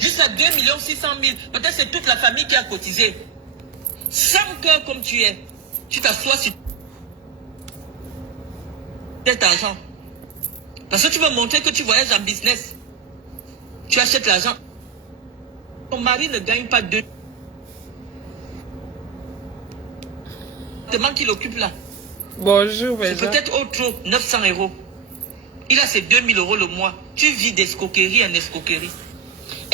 Jusqu'à 2 600 000. Peut-être c'est toute la famille qui a cotisé. Sans cœur comme tu es, tu t'assois sur cet argent. Parce que tu veux montrer que tu voyages en business. Tu achètes l'argent. Ton mari ne gagne pas 2. Qu'il occupe là. Bonjour, c'est peut-être autre 900 €. Il a ses 2000 € le mois. Tu vis d'escroquerie en escroquerie.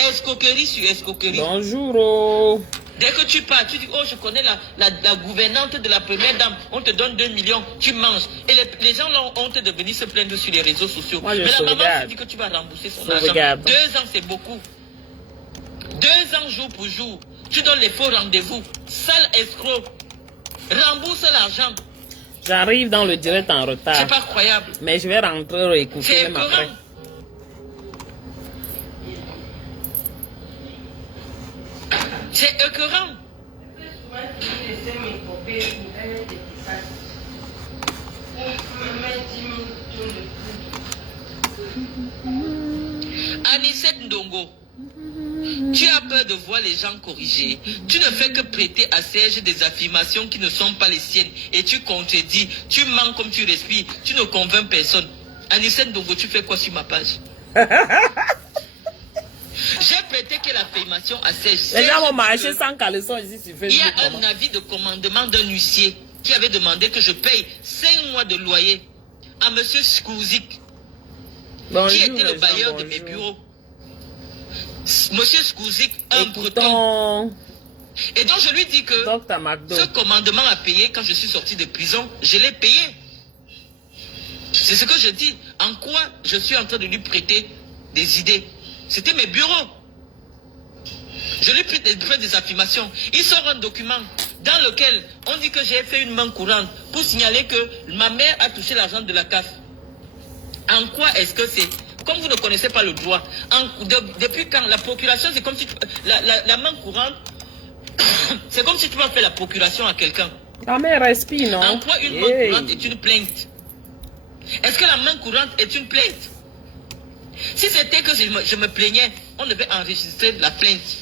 Escroquerie sur escroquerie. Bonjour. Dès que tu pars, tu dis, oh, je connais la gouvernante de la première dame. On te donne 2 millions, tu manges. Et les gens ont honte de venir se plaindre sur les réseaux sociaux. Moi, mais la maman regarde. te dit que tu vas rembourser son argent. 2 ans, c'est beaucoup. 2 ans jour pour jour. Tu donnes les faux rendez-vous. Sale escroc. Rembourse l'argent. J'arrive dans le direct en retard. C'est pas croyable. Mais je vais rentrer et écouter C'est même après. C'est écœurant. Anicette Ndongo, tu as peur de voir les gens corriger. Tu ne fais que prêter à Serge des affirmations qui ne sont pas les siennes. Et tu contredis, tu mens comme tu respires. Tu ne convaincs personne. Anicette Ndongo, tu fais quoi sur ma page? J'ai prêté que l'affirmation à Serge. Les gens vont marcher sans caleçon ici sur Facebook. Il y a un avis de commandement d'un huissier qui avait demandé que je paye 5 mois de loyer à M. Skouzik, qui était le bailleur de mes bureaux. Monsieur Skouzik, un breton. Et donc je lui dis que ce commandement à payer quand je suis sorti de prison, je l'ai payé. C'est ce que je dis. En quoi je suis en train de lui prêter des idées? C'était mes bureaux. Je lui prête des affirmations. Il sort un document dans lequel on dit que j'ai fait une main courante pour signaler que ma mère a touché l'argent de la CAF. En quoi est-ce que c'est? Comme vous ne connaissez pas le droit, depuis quand la procuration, c'est comme si la main courante, c'est comme si tu vas faire la procuration à quelqu'un. La mère respire, non? En quoi une main courante est une plainte? Est-ce que la main courante est une plainte? Si c'était que je me plaignais, on devait enregistrer la plainte.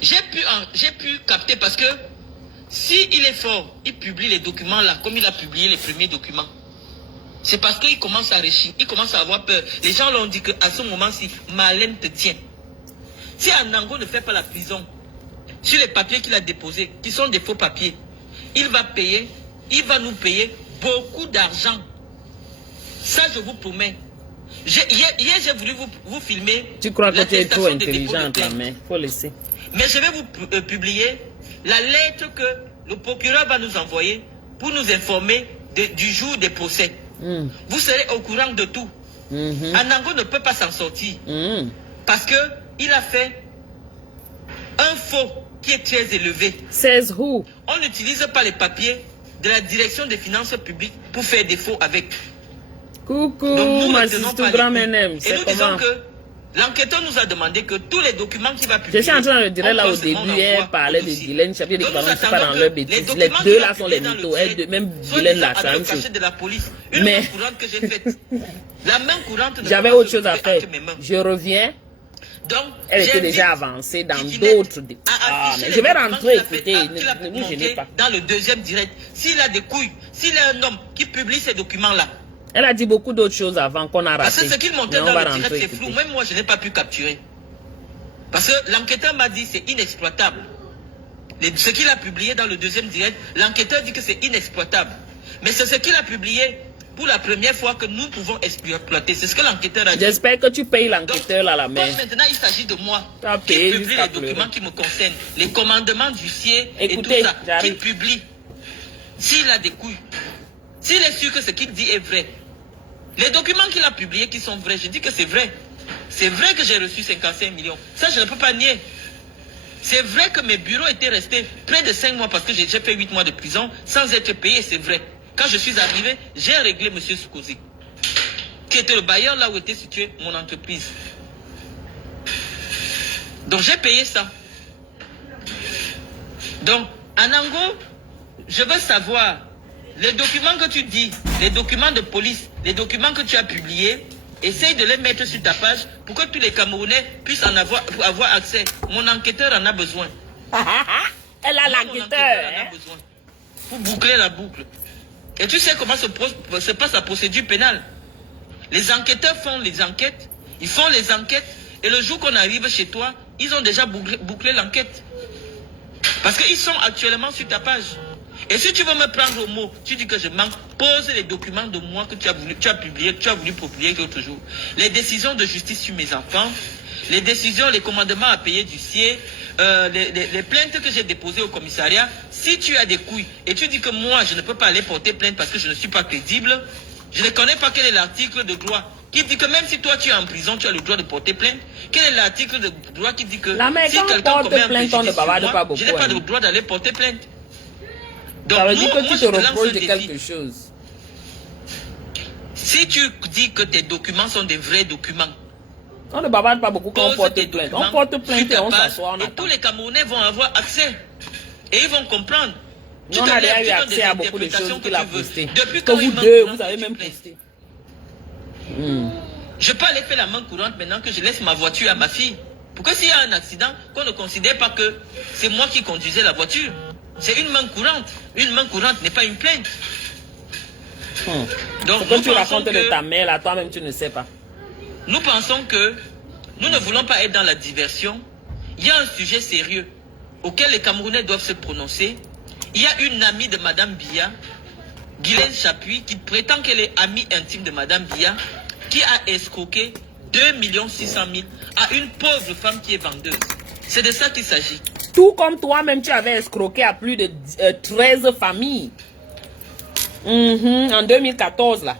J'ai pu capter parce que si il est fort, il publie les documents là, comme il a publié les premiers documents. C'est parce qu'il commence à réfléchir, il commence à avoir peur. Les gens l'ont dit qu'à ce moment-ci, ma laine te tient. Si Anango ne fait pas la prison, sur les papiers qu'il a déposés, qui sont des faux papiers, il va nous payer beaucoup d'argent. Ça, je vous promets. Hier, j'ai voulu vous filmer. Tu crois que tu es trop intelligente, mais faut laisser. Mais je vais vous publier la lettre que le procureur va nous envoyer pour nous informer du jour des procès. Vous serez au courant de tout. Anango ne peut pas s'en sortir. Parce qu'il a fait un faux qui est très élevé. Says who? On n'utilise pas les papiers de la direction des finances publiques pour faire des faux avec. Coucou, ma sister grand-mère. Et nous disons que l'enquêteur nous a demandé que tous les documents qu'il va publier... Je suis en train de dire là au début, elle parlait de Guylaine Chapier, des parents qui sont pas dans leur bêtise. Les deux là sont les mythos. Même Guylaine là, c'est la même chose. Mais la main courante... J'avais autre chose à faire. Je reviens. Donc, elle était déjà avancée dans d'autres... mais je vais rentrer, écouter, ne vous gênez pas. Dans le deuxième direct, s'il a des couilles, s'il est un homme qui publie ces documents-là, elle a dit beaucoup d'autres choses avant qu'on a raté. Parce que ce qu'il montait dans le direct, c'est flou. Même moi, je n'ai pas pu capturer. Parce que l'enquêteur m'a dit c'est inexploitable. Ce qu'il a publié dans le deuxième direct, l'enquêteur dit que c'est inexploitable. Mais c'est ce qu'il a publié pour la première fois que nous pouvons exploiter. C'est ce que l'enquêteur a dit. J'espère que tu payes l'enquêteur à la main. Maintenant, il s'agit de moi qui publie les documents qui me concernent. Les commandements d'huissier et tout ça. Qui publie. S'il a des couilles. S'il est sûr que ce qu'il dit est vrai. Les documents qu'il a publiés qui sont vrais, je dis que c'est vrai. C'est vrai que j'ai reçu 55 millions. Ça, je ne peux pas nier. C'est vrai que mes bureaux étaient restés près de 5 mois parce que j'ai fait 8 mois de prison sans être payé, c'est vrai. Quand je suis arrivé, j'ai réglé M. Skouzik, qui était le bailleur là où était située mon entreprise. Donc j'ai payé ça. Donc, Anango, je veux savoir... Les documents que tu dis, les documents de police, les documents que tu as publiés, essaye de les mettre sur ta page pour que tous les Camerounais puissent en avoir accès. Mon enquêteur en a besoin. Elle a l'enquêteur. Pour boucler la boucle. Et tu sais comment se passe la procédure pénale. Les enquêteurs font les enquêtes, ils font les enquêtes, et le jour qu'on arrive chez toi, ils ont déjà bouclé l'enquête. Parce qu'ils sont actuellement sur ta page. Et si tu veux me prendre au mot, tu dis que je manque, pose les documents de moi que tu as voulu publier l'autre jour. Les décisions de justice sur mes enfants, les décisions, les commandements à payer d'huissier, les plaintes que j'ai déposées au commissariat. Si tu as des couilles et tu dis que moi, je ne peux pas aller porter plainte parce que je ne suis pas crédible, je ne connais pas quel est l'article de droit qui dit que même si toi tu es en prison, tu as le droit de porter plainte. Quel est l'article de droit qui dit que si quelqu'un commet un préjudice sur moi, je n'ai pas le droit d'aller porter plainte. Donc, ça veut dire que tu te reproches de quelque chose. Si tu dis que tes documents sont des vrais documents, on ne bavarde pas beaucoup quand on porte plainte. On porte plainte et on s'assoit. Et tous les Camerounais vont avoir accès. Et ils vont comprendre. On a déjà eu accès à beaucoup de choses qu'il a postées. Depuis que vous deux, vous avez même posté. Je peux aller faire la main courante maintenant que je laisse ma voiture à ma fille. Pour que s'il y a un accident, qu'on ne considère pas que c'est moi qui conduisais la voiture. C'est une main courante. Une main courante n'est pas une plainte. Donc, quand tu racontes de ta mère, là, toi-même, tu ne sais pas. Nous pensons que nous ne voulons pas être dans la diversion. Il y a un sujet sérieux auquel les Camerounais doivent se prononcer. Il y a une amie de Madame Biya, Guylaine Chapuis, qui prétend qu'elle est amie intime de Madame Biya, qui a escroqué 2 600 000 à une pauvre femme qui est vendeuse. C'est de ça qu'il s'agit. Tout comme toi-même, tu avais escroqué à plus de 13 familles. En 2014, là.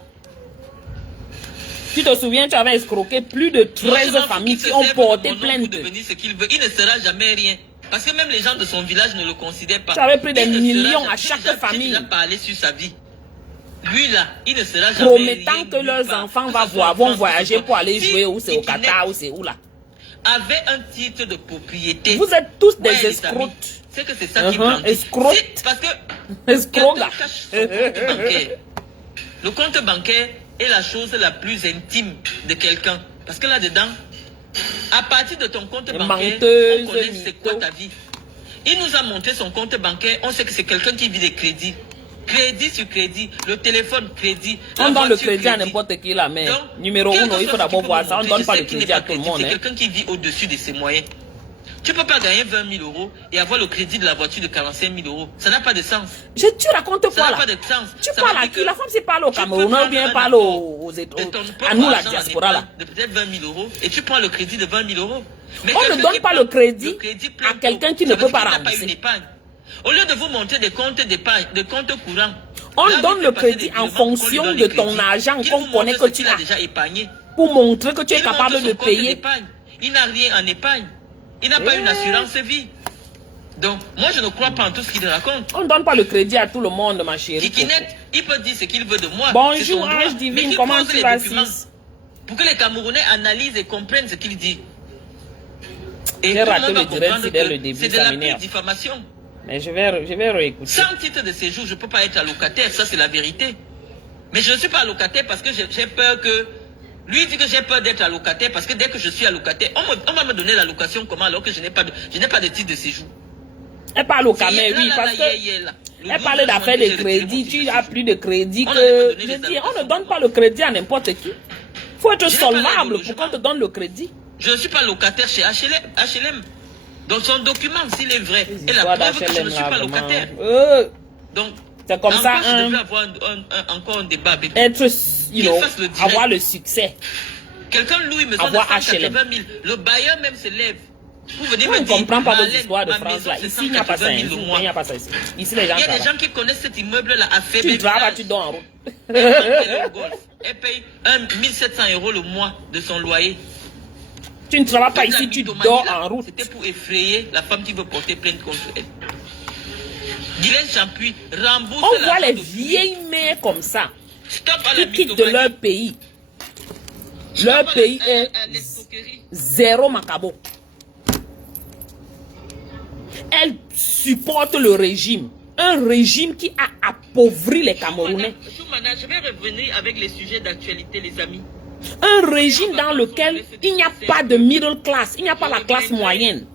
Tu te souviens, tu avais escroqué plus de 13 familles qui ont porté plainte. Il ne sera jamais rien. Parce que même les gens de son village ne le considèrent pas. Tu avais pris des millions à chaque famille. Il a parlé sur sa vie. Lui là, il ne sera jamais promettant que leurs enfants vont voyager pour aller jouer où c'est au Qatar ou c'est où là. Avec un titre de propriété. Vous êtes tous des escrocs. C'est que c'est ça qui prend. Escrocs. Parce que escrocs. Le compte bancaire est la chose la plus intime de quelqu'un. Parce que là-dedans, à partir de ton compte bancaire, on connaît c'est quoi ta vie. Il nous a montré son compte bancaire, on sait que c'est quelqu'un qui vit des crédits. Crédit sur crédit, le téléphone crédit. On donne le crédit à n'importe qui là, mais numéro 1, il faut d'abord voir ça. On ne donne pas le crédit à tout le monde. C'est quelqu'un qui vit au-dessus de ses moyens. Tu ne peux pas gagner 20 000 € et avoir le crédit de la voiture de 45 000 €. Ça n'a pas de sens. Tu racontes quoi là? Ça n'a pas de sens. Tu parles à qui? La femme, c'est parle au Cameroun ou bien parle à nous, la diaspora là. De peut-être 20 000 € et tu prends le crédit de 20 000 €. Mais on ne donne pas le crédit à quelqu'un qui ne peut pas rembourser. Au lieu de vous montrer des comptes d'épargne, des comptes courants, on donne le crédit en fonction de ton argent qu'on connaît que tu as déjà épargné. Pour montrer que tu es capable de payer. Il n'a rien en épargne. Il n'a pas une assurance vie. Donc, moi, je ne crois pas en tout ce qu'il raconte. On ne donne pas le crédit à tout le monde, ma chérie. Kikinette, il peut dire ce qu'il veut de moi. Bonjour, Ange Divine, comment tu vas, pour que les Camerounais analysent et comprennent ce qu'il dit. J'ai raté le direct dès le début, c'est de la diffamation. Mais je vais réécouter. Sans titre de séjour, je ne peux pas être allocataire, ça c'est la vérité. Mais je ne suis pas allocataire parce que j'ai peur que... Lui dit que j'ai peur d'être allocataire parce que dès que je suis allocataire, on va me donner l'allocation comment alors que je n'ai pas de titre de séjour. Elle parle au Cameroun, oui, parce que... Elle parle d'affaires de crédit, tu as plus de crédit que... Je dis, on ne donne pas le crédit à n'importe qui. Il faut être solvable pour qu'on te donne le crédit. Je ne suis pas locataire chez HLM. Donc son document, s'il est vrai, est la preuve que je ne suis pas locataire. Donc, c'est comme ça, je devais avoir encore un débat avec être, avoir le succès. Quelqu'un loue, il me donne 180 000. Le bailleur même se lève. Vous venez me dire, on ne comprend pas votre histoire de France là. Ici, il n'y a pas ça. Il n'y a pas ça ici. Ici, les gens. Il y a des gens qui connaissent cet immeuble là à faible. Tu travailles, tu dors en route. Elle paye 1 700 € le mois de son loyer. Tu ne travailles pas ici, tu dors en route. C'était pour effrayer la femme qui veut porter plainte contre elle. Guylaine Chapuis rembourse. On voit les vieilles mères comme ça qui quittent de leur pays. Leur pays est zéro macabo. Elles supportent le régime. Un régime qui a appauvri les Camerounais. Je vais revenir avec les sujets d'actualité, les amis. Un régime dans lequel il n'y a pas de middle class, il n'y a pas la classe moyenne.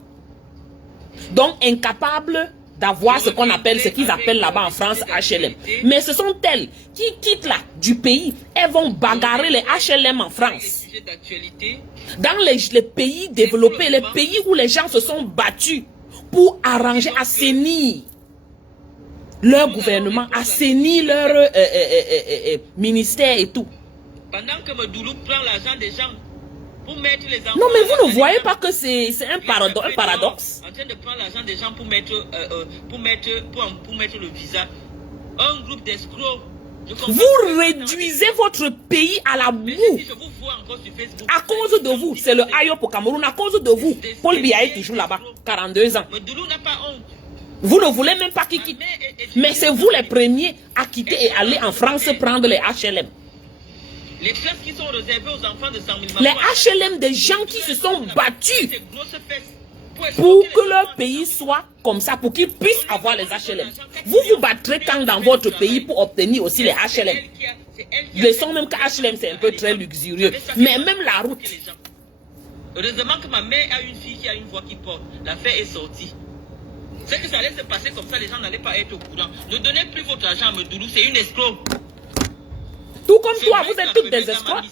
Donc incapable d'avoir ce qu'on appelle, ce qu'ils appellent là-bas en France HLM. Mais ce sont elles qui quittent là du pays. Elles vont bagarrer les HLM en France. Dans les pays développés, les pays où les gens se sont battus pour arranger, assainir leur gouvernement, assainir leur ministère et tout. Pendant que Medoulou prend l'argent des gens pour mettre les enfants... Non, mais vous ne voyez pas que c'est un paradoxe. En train de prendre l'argent des gens pour mettre le visa. Un groupe d'escrocs. Vous réduisez votre pays à la boue. À cause de vous, c'est le Ayop au Cameroun, à cause de vous. Paul Biya est toujours là-bas, 42 ans. Vous ne voulez même pas qu'il quitte. Mais c'est vous les premiers à quitter et aller en France prendre les HLM. Les classes qui sont réservées aux enfants de 100 000 les HLM des gens qui se sont battus pour que leur pays soit comme ça, pour qu'ils puissent avoir les HLM. Vous vous battrez quand dans votre pays pour obtenir aussi les HLM. Le son même que HLM c'est un peu très luxurieux, mais même la route. Heureusement que ma mère a une fille qui a une voix qui porte. L'affaire est sortie. C'est que ça allait se passer comme ça, les gens n'allaient pas être au courant. Ne donnez plus votre argent à Medoulou, c'est une escroc. Tout comme toi, vous êtes toutes des escrocs.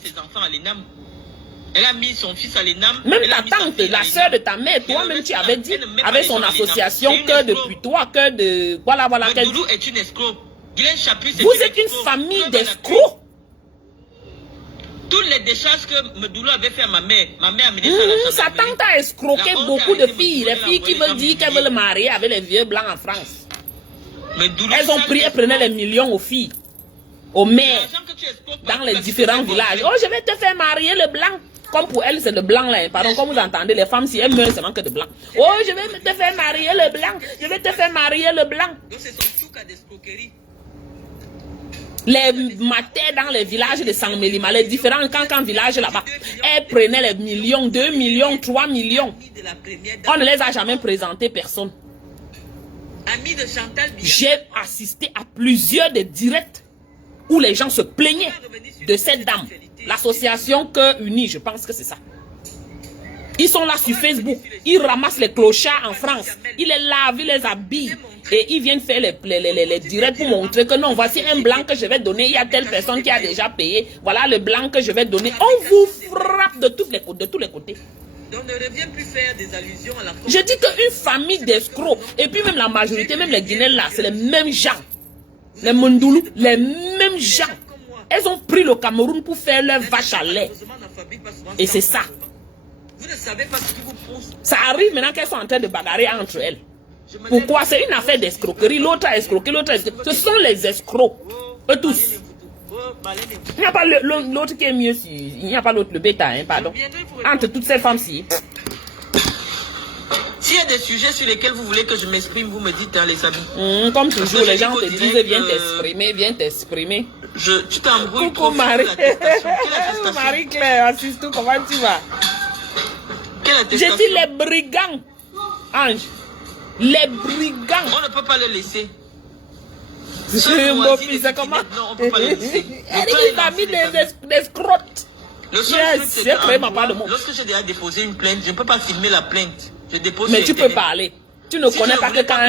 Elle a mis son fils à l'ENAM. Même ta tante, la soeur de ta mère, toi-même tu avais dit, avec son association, que depuis toi, que de... Voilà, qu'elle dit. Est une escroc. Vous êtes une famille d'escrocs. Toutes les décharges que Medoulou avait fait à ma mère a mené ça à la sa tante a escroqué beaucoup de filles. Les filles qui veulent dire qu'elles veulent marier avec les vieux blancs en France. Elles ont pris et prenaient les millions aux filles, aux mères, dans les différents villages. Oh, je vais te faire marier le blanc. Comme pour elles, c'est le blanc là. Pardon, comme vous entendez, les femmes, si elles meurent, c'est manque de blanc. Oh, je vais te faire marier le blanc. Je vais te faire marier le blanc. Les matères dans les villages de Sangmelima, les différents cancans villages là-bas, elles prenaient les millions, 2 millions, 3 millions. On ne les a jamais présentés personne. J'ai assisté à plusieurs des directs où les gens se plaignaient de cette dame. L'association Cœur Uni, je pense que c'est ça. Ils sont là sur Facebook, ils ramassent les clochards en France, ils les lavent, ils les habillent. Et ils viennent faire les directs pour montrer que non, voici un blanc que je vais donner, il y a telle personne qui a déjà payé, voilà le blanc que je vais donner. On vous frappe de tous les côtés. Donc ne revient plus faire des allusions à la... Je dis qu'une famille d'escrocs, et puis même la majorité, même les Guinéens là, c'est les mêmes gens. Les Mondoulou, les mêmes gens. Elles ont pris le Cameroun pour faire leur vache à lait. Et c'est ça. Vous ne savez pas ce qui vous pousse. Ça arrive maintenant qu'elles sont en train de bagarrer entre elles. Pourquoi? C'est une affaire d'escroquerie. L'autre a escroqué, l'autre a escroqué. Ce sont les escrocs. Eux tous. Il n'y a pas l'autre qui est mieux. Il n'y a pas l'autre, le bêta, hein, pardon. Entre toutes ces femmes-ci. S'il y a des sujets sur lesquels vous voulez que je m'exprime, vous me dites, hein, les amis. Comme toujours, les gens te disent, viens t'exprimer. Tu t'embrouilles. Coucou Marie. Marie-Claire, assiste tout, comment tu vas? J'ai dit les brigands. Ange. Les brigands. On ne peut pas les laisser. Mon fils, c'est comment? Non, on ne peut pas les laisser. Il m'a mis des scrottes. Le seul truc, c'est que lorsque j'ai déjà déposé une plainte, je ne peux pas filmer la plainte. Je dépose. Mais tu peux parler. Tu ne connais pas que quand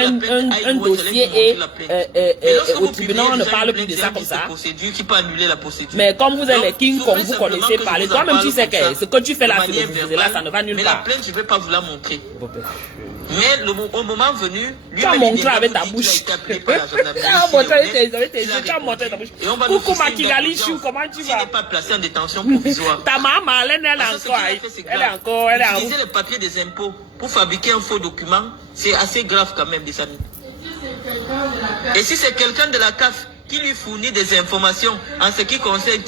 un dossier est au tribunal, on ne parle plus de ça comme ça. Qui peut annuler la procédure. Mais comme vous êtes les King Kong, vous connaissez parler. Toi-même, tu sais que ce que tu fais là, ça ne va nulle part. Mais la plainte, je ne vais pas vous la montrer. Mais au moment venu, tu as montré avec ta bouche. Tu as montré ta bouche. Coucou Makigali Chou, comment tu vas? Il n'est pas placé en détention provisoire. Ta maman, elle est encore. Utiliser le papier des impôts pour fabriquer un faux document, c'est assez grave quand même, des amis. Et si c'est quelqu'un de la CAF qui lui fournit des informations en ce qui concerne,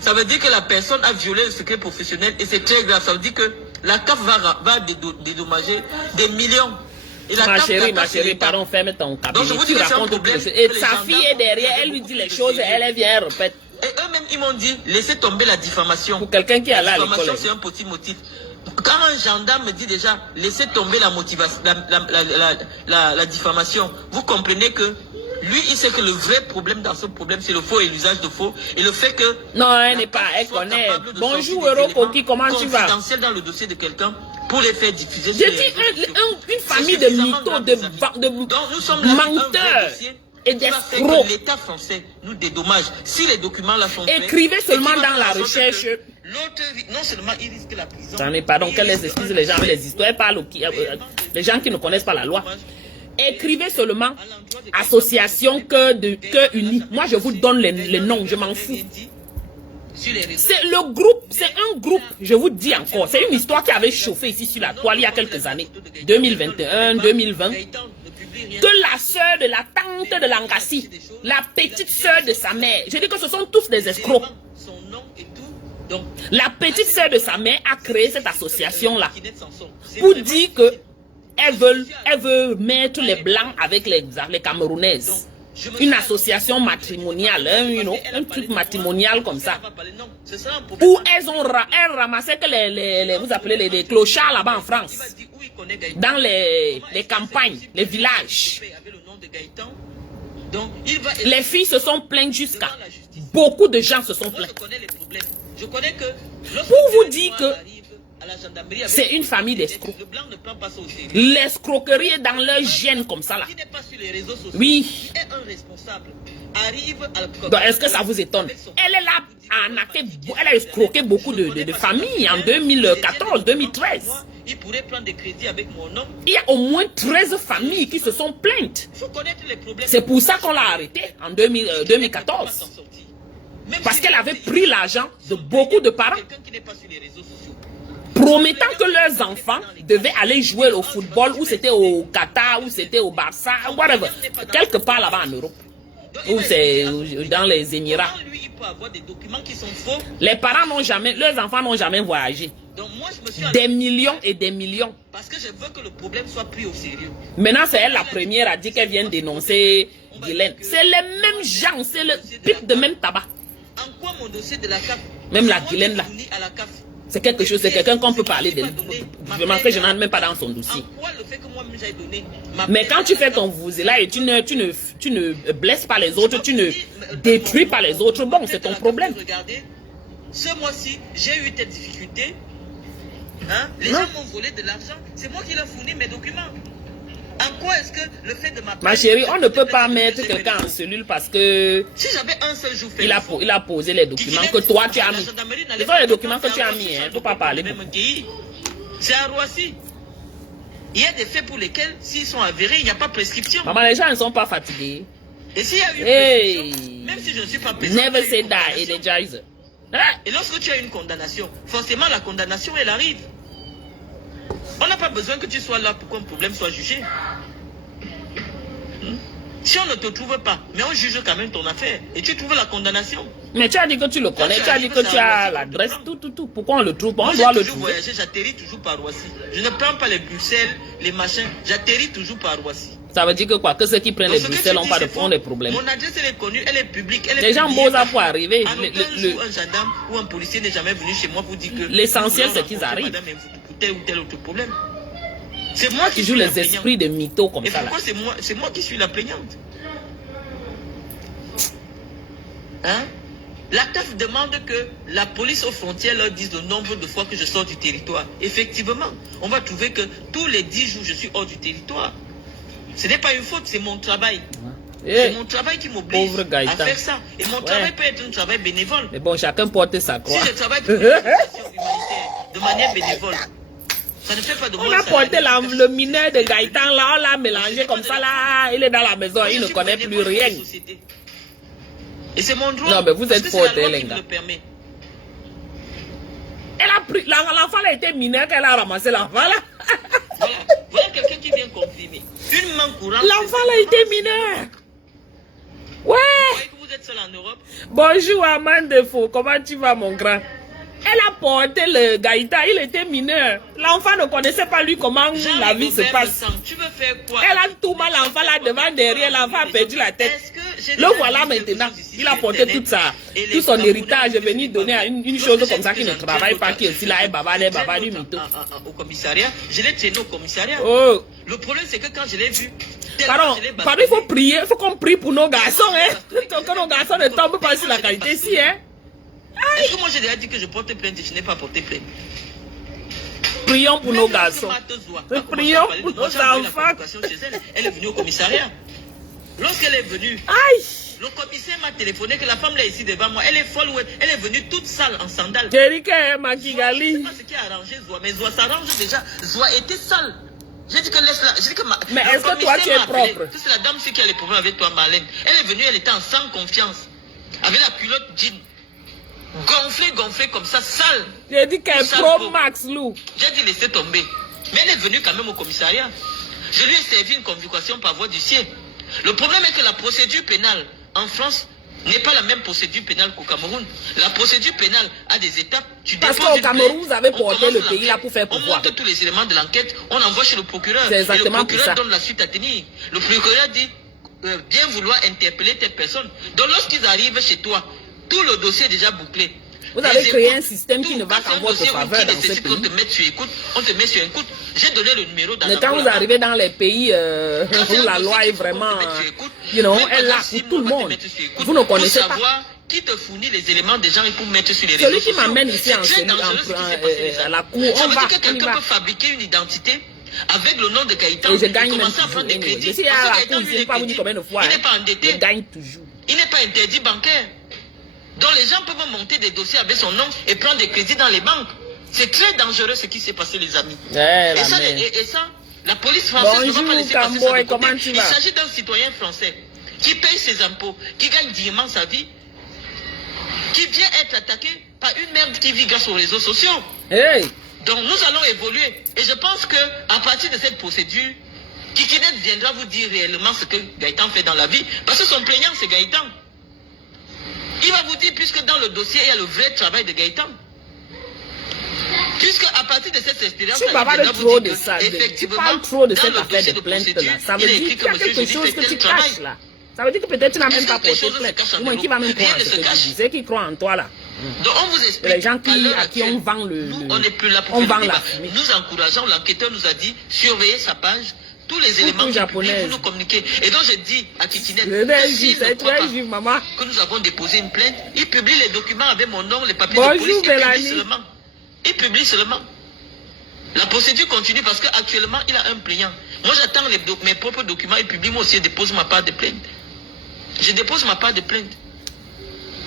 ça veut dire que la personne a violé le secret professionnel et c'est très grave. Ça veut dire que la CAF va dédommager des millions. Et ma chérie, pardon, ferme ton cabinet. Donc je vous dis que c'est un problème. Et sa fille est derrière, elle lui dit les choses et elle vient, elle répète. Et eux-mêmes, ils m'ont dit, laissez tomber la diffamation. Pour quelqu'un qui est là à l'école. La diffamation, c'est un petit motif. Quand un gendarme me dit déjà, laissez tomber la motivation, la diffamation, vous comprenez que Lui, il sait que le vrai problème dans ce problème, c'est le faux et l'usage de faux. Et le fait que... Non, elle n'est pas, elle connaît. Bonjour Eurocoki, comment tu vas? Confidentiel dans le dossier de quelqu'un pour les faire diffuser. J'ai dit une famille de mythos, de menteurs et d'escrocs. L'État français nous dédommage. Si les documents là sont faits... Écrivez seulement dans la recherche... L'autre, non seulement il risque la prison... Pardon, qu'elles excusent les gens, les histoires, les gens qui ne connaissent pas la loi. Écrivez seulement association cœur uni. Moi, je vous donne les noms, je m'en fous. C'est le groupe, c'est un groupe, je vous dis encore, c'est une histoire qui avait chauffé ici sur la toile il y a quelques années, 2021, 2020, que la sœur de la tante de Langassi, la petite sœur de sa mère, je dis que ce sont tous des escrocs. La petite sœur de sa mère a créé cette association-là pour dire que elle veut mettre les blancs avec les Camerounaises. Une association matrimoniale, un truc matrimonial comme ça. Où elles ramassaient que vous appelez les clochards là-bas en France. Dans les campagnes, les villages. Les filles se sont plaintes jusqu'à... Beaucoup de gens se sont plaints. Pour vous dire que c'est une famille d'escrocs. L'escroquerie est dans leur gène comme ça là. Oui. Est-ce que ça vous étonne? Elle est là à arnaquer, elle a escroqué beaucoup de familles en 2014, 2013. Il y a au moins 13 familles qui se sont plaintes. C'est pour ça qu'on l'a arrêtée en 2014. Parce qu'elle avait pris l'argent de beaucoup de parents, promettant que leurs enfants devaient aller jouer au football, ou c'était au Qatar, ou c'était au Barça, whatever, quelque part là-bas en Europe, ou c'est dans les Émirats. Les parents n'ont jamais, leurs enfants n'ont jamais voyagé. Des millions et des millions. Parce que je veux que le problème soit pris au sérieux. Maintenant, c'est elle la première à dire qu'elle vient dénoncer Guylaine. C'est les mêmes gens, c'est le pic de même tabac. En quoi mon dossier de la CAF? Même la Guylaine là. C'est quelque chose, c'est quelqu'un qu'on peut parler de. Vraiment que je n'en ai même pas dans son dossier. Mais quand tu fais ton vous là et tu ne blesses pas les autres, tu ne détruis pas les autres, bon, c'est ton problème. Regardez, ce mois-ci, j'ai eu cette difficulté. Hein? Les gens m'ont volé de l'argent. C'est moi qui leur fourni mes documents. En quoi est-ce que le fait de ma chérie, on ne peut pas mettre quelqu'un en cellule parce que si j'avais un seul jour fait il a posé les documents que toi tu as mis. Ce sont les documents que tu as mis, il ne faut pas parler. C'est à Roissy. Il y a des faits pour lesquels, s'ils sont avérés, il n'y a pas prescription. Maman, les gens ne sont pas fatigués. Et s'il y a eu prescription, même si je ne suis pas présent, never say die, energizer. Et lorsque tu as une condamnation, forcément la condamnation, elle arrive. On n'a pas besoin que tu sois là pour qu'un problème soit jugé. Si on ne te trouve pas, mais on juge quand même ton affaire. Et tu trouves la condamnation. Mais tu as dit que tu le connais, tu as dit que tu as l'adresse, tout. Pourquoi on le trouve pas? On doit le trouver. J'atterris toujours par Roissy. Je ne prends pas les Bruxelles, les machins. J'atterris toujours par Roissy. Ça veut dire que quoi? Que ceux qui prennent les Bruxelles n'ont pas de problème. Mon adresse, elle est connue, elle est publique. Les gens posent à pour arriver. Un gendarme ou un policier n'est jamais venu chez moi pour dire que... L'essentiel, c'est qu'ils arrivent. Tel ou tel autre problème. C'est moi qui joue les esprits de mythos comme ça. Pourquoi c'est moi qui suis la plaignante? Hein? La CAF demande que la police aux frontières leur dise le nombre de fois que je sors du territoire. Effectivement, on va trouver que tous les 10 jours, je suis hors du territoire. Ce n'est pas une faute, c'est mon travail. C'est mon travail qui m'oblige à faire ça. Et mon travail peut être un travail bénévole. Mais bon, chacun porte sa croix. Si je travaille pour l'organisation humanitaire de manière bénévole, ça ne fait pas de moi. On a porté le mineur de Gaëtan là, on l'a mélangé comme ça là. Il est dans la maison, il ne connaît plus rien. Et c'est mon droit. Non, mais vous êtes forte, les gars. Elle a pris, l'enfant a été mineur qu'elle a ramassé l'enfant là. Voilà quelqu'un qui vient confirmer. Une main courante. L'enfant a été mineur. Ouais. Vous voyez que vous êtes seul en Europe? Bonjour Amande Faux, comment tu vas mon grand? Elle a porté le Gaïta, il était mineur. L'enfant ne connaissait pas lui comment la vie se passe. Tu veux faire quoi? Elle a tout mal l'enfant là devant, derrière, l'enfant a perdu la tête. Le voilà maintenant. Il a porté tout son héritage, est venu donner à une chose comme ça qui ne travaille pas, qui est aussi là, et baba du mytho. Au commissariat, je l'ai traîné au commissariat. Oh. Le problème c'est que quand je l'ai vu, Pardon, il faut prier, il faut qu'on prie pour nos garçons, hein. Que nos garçons ne tombent pas sur la qualité ici, hein. Est-ce que moi j'ai déjà dit que je porte plainte et je n'ai pas porté plainte? Prions pour nos garçons. Prions pour nos enfants. Elle est venue au commissariat. Lorsqu'elle est venue, aïe, le commissaire m'a téléphoné que la femme là ici devant moi, elle est folle, elle est venue toute sale en sandales. Jerika Makigali. Je ne sais pas ce qui a arrangé Zoua, mais Zoua s'arrange déjà. Zoua était sale. J'ai dit que laisse-la. Mais est-ce que toi tu es propre? C'est la dame qui a les problèmes avec toi, Marlène. Elle est venue, elle était en sans confiance. Avec la culotte jean. Gonflée comme ça, sale. J'ai dit qu'elle est pro Max Lou. J'ai dit laisser tomber. Mais elle est venue quand même au commissariat. Je lui ai servi une convocation par voie d'huissier. Le problème est que la procédure pénale en France n'est pas la même procédure pénale qu'au Cameroun. La procédure pénale a des étapes. Parce qu'au Cameroun, vous avez porté le pays là pour faire pouvoir. On monte tous les éléments de l'enquête, on envoie chez le procureur. C'est exactement et le procureur donne la suite à tenir. Le procureur dit bien vouloir interpeller telle personne. Donc lorsqu'ils arrivent chez toi, tout le dossier est déjà bouclé. Vous avez créé un système qui ne va qu'en votre faveur dans ce pays. On te met sur écoute, on te met sur écoute. J'ai donné le numéro dans mais quand vous arrivez dans les pays où la loi est vraiment, elle est là pour tout le monde. Vous ne connaissez pas. Qui te fournit les éléments des gens et pour mettre sur les réseaux sociaux. Celui qui m'amène ici à la cour, on va. Quelqu'un peut fabriquer une identité avec le nom de Gaëtan et je gagne même commencer à prendre des crédits. Je suis à la cour, je ne sais pas vous dire combien de fois. Il n'est pas endetté. Je gagne toujours. Il n'est pas interdit bancaire. Donc les gens peuvent monter des dossiers avec son nom et prendre des crédits dans les banques. C'est très dangereux ce qui s'est passé, les amis. Et ça, la police française ne va pas laisser passer ça de côté. Il s'agit d'un citoyen français qui paye ses impôts, qui gagne dignement sa vie, qui vient être attaqué par une merde qui vit grâce aux réseaux sociaux. Hey. Donc nous allons évoluer. Et je pense qu'à partir de cette procédure, Kikinet viendra vous dire réellement ce que Gaëtan fait dans la vie. Parce que son plaignant, c'est Gaëtan. Il va vous dire, puisque dans le dossier, il y a le vrai travail de Gaëtan. Puisque à partir de cette expérience, tu parles trop de ça. Tu parles trop de cette affaire de plainte là. Ça veut dire qu'il y a quelque chose que tu caches là. Ça veut dire que peut-être tu n'as même pas porté plainte. Moi, qui va même croire ce que tu dis? C'est qui croit en toi là? Donc on vous explique. Les gens à qui on vend le. On n'est plus là pour faire le débat. Nous encourageons, l'enquêteur nous a dit, surveillez sa page. Tous les éléments vous nous communiquez. Et donc je dis à Kikinet, que nous avons déposé une plainte, il publie les documents avec mon nom, les papiers de police, il publie seulement. Il publie seulement. La procédure continue parce qu'actuellement, il a un plaignant. Moi, j'attends mes propres documents, il publie, moi aussi, je dépose ma part de plainte. Je dépose ma part de plainte.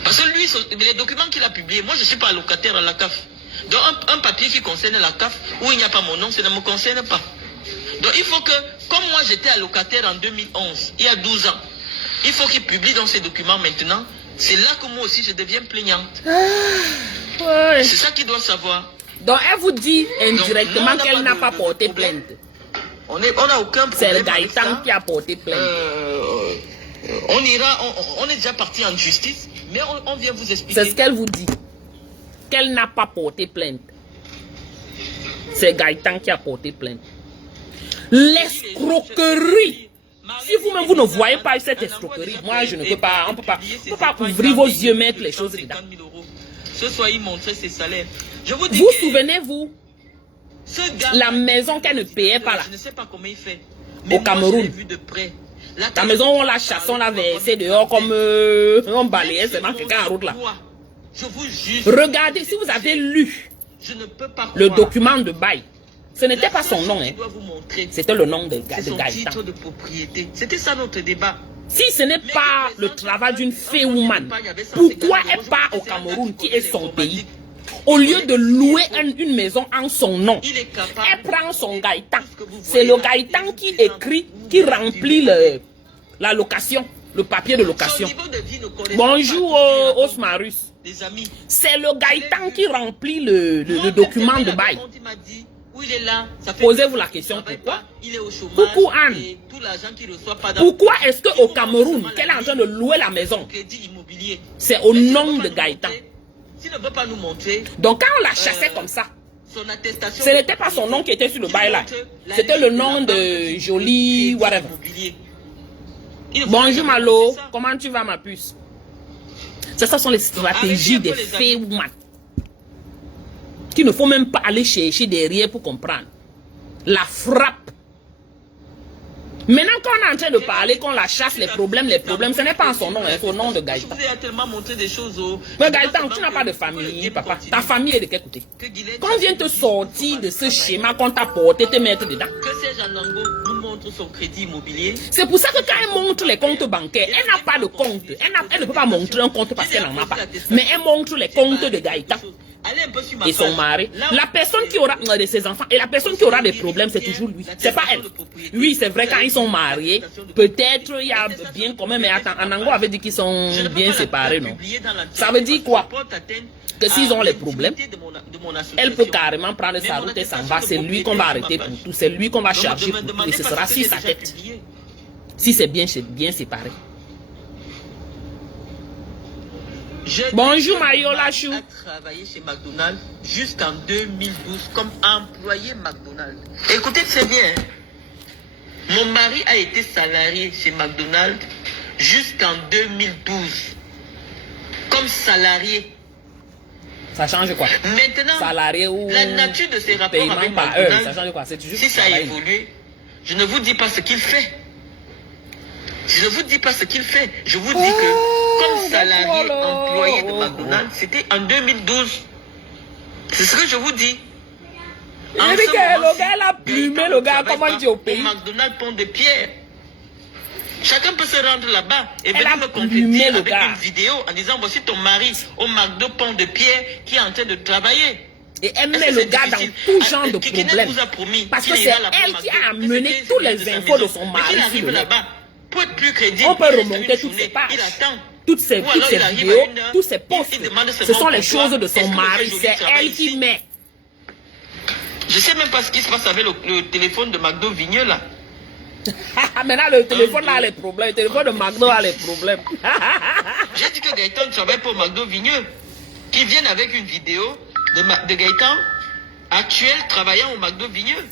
Parce que lui, les documents qu'il a publiés, moi, je ne suis pas allocataire à la CAF. Donc, un papier qui concerne la CAF, où il n'y a pas mon nom, ça ne me concerne pas. Donc il faut que, comme moi j'étais allocataire en 2011, il y a 12 ans, il faut qu'il publie dans ces documents maintenant. C'est là que moi aussi je deviens plaignante. Ouais. C'est ça qu'il doit savoir. Donc elle vous dit indirectement qu'elle n'a pas porté plainte. On n'a aucun problème. C'est le Gaëtan qui a porté plainte. On est déjà parti en justice, mais on vient vous expliquer. C'est ce qu'elle vous dit. Qu'elle n'a pas porté plainte. C'est Gaëtan qui a porté plainte. L'escroquerie. Si vous-même vous ne voyez pas cette escroquerie, moi je ne peux pas, on ne peut pas ouvrir vos yeux, mettre les choses dedans. Ce soir, il montrait ses salaires. Vous souvenez-vous, la maison qu'elle ne payait pas là, au Cameroun, la maison on la chasse, on la versée dehors comme on balayait, c'est marqué quelqu'un en route là. Regardez, si vous avez lu le document de bail, ce n'était pas son nom, hein. C'était le nom de Gaëtan. C'était ça notre débat. Si ce n'est pas le travail d'une fée woman, pourquoi elle part au Cameroun, qui est son pays, au lieu de louer une maison en son nom, elle prend son Gaëtan. C'est le Gaëtan qui écrit, qui remplit la location, le papier de location. Bonjour Osmarus. C'est le Gaëtan qui remplit le document de bail. Posez-vous la question pourquoi. Coucou Anne. Pourquoi est-ce qu'au Cameroun, qu'elle est en train de louer la maison, c'est au nom de Gaëtan? Donc quand on la chassait comme ça, ce n'était pas son nom qui était sur le bail là. C'était le nom de Jolie, whatever. Bonjour Malo, comment tu vas ma puce? Ça sont les stratégies des fées woman. Qu'il ne faut même pas aller chercher derrière pour comprendre. La frappe. Maintenant, quand on est en train de parler, qu'on la chasse, les problèmes, ce n'est pas en son nom, c'est au nom de Gaëtan. Je vous ai tellement montré des choses. Mais Gaëtan, tu n'as pas de famille, papa. Ta famille est de quel côté? Quand on vient te sortir de ce schéma qu'on t'a porté, te mettre dedans. Que Serge Anango nous montre son crédit immobilier. C'est pour ça que quand elle montre les comptes bancaires, elle n'a pas de compte. Elle ne peut pas montrer un compte parce qu'elle n'en a pas. Mais elle montre les comptes de Gaëtan et son mari. La personne qui aura de ses enfants et la personne qui aura des problèmes, c'est toujours lui. C'est pas elle. Oui, c'est vrai, quand ils sont mariés, peut-être il y a bien commun, mais attends, Anango avait dit qu'ils sont bien séparés, non? Ça veut dire quoi? Que s'ils ont les problèmes, elle peut carrément prendre sa route et s'en va. C'est lui qu'on va arrêter pour tout. C'est lui qu'on va charger pour tout. Et ce sera sur sa tête. Si c'est bien séparé. Bonjour Mayola Chou. J'ai travaillé chez McDonald's jusqu'en 2012 comme employé McDonald's. Écoutez très bien. Mon mari a été salarié chez McDonald's jusqu'en 2012. Comme salarié. Ça change quoi? Maintenant, salarié ou la nature de ses rapports paiement avec par McDonald's, heure, ça change quoi? C'est juste si ça a évolué, je ne vous dis pas ce qu'il fait. Je ne vous dis pas ce qu'il fait. Je vous dis que comme salarié employé de McDonald's, c'était en 2012. C'est ce que je vous dis. En ce le gars l'a plumé, le gars, comment dit au pays? Au McDonald's Pont de Pierre. Chacun peut se rendre là-bas et Elle venir a me plumé compléter le avec gars. une vidéo en disant voici ton mari au McDo Pont de Pierre qui est en train de travailler. Et elle met le gars dans tout genre de problèmes. Parce que c'est elle qui a amené toutes les infos de son mari sur le net. Pour être plus crédible, on peut remonter toutes ses pages, toutes ses vidéos, tous ses posts. Ce sont les choses de son mari. C'est elle qui met. Je sais même pas ce qui se passe avec le téléphone de McDo Vigneux là. Maintenant le téléphone a les problèmes. Le téléphone de McDo a les problèmes. J'ai dit que Gaëtan travaille pour McDo Vigneux. Qui viennent avec une vidéo de Gaëtan actuel travaillant au McDo Vigneux.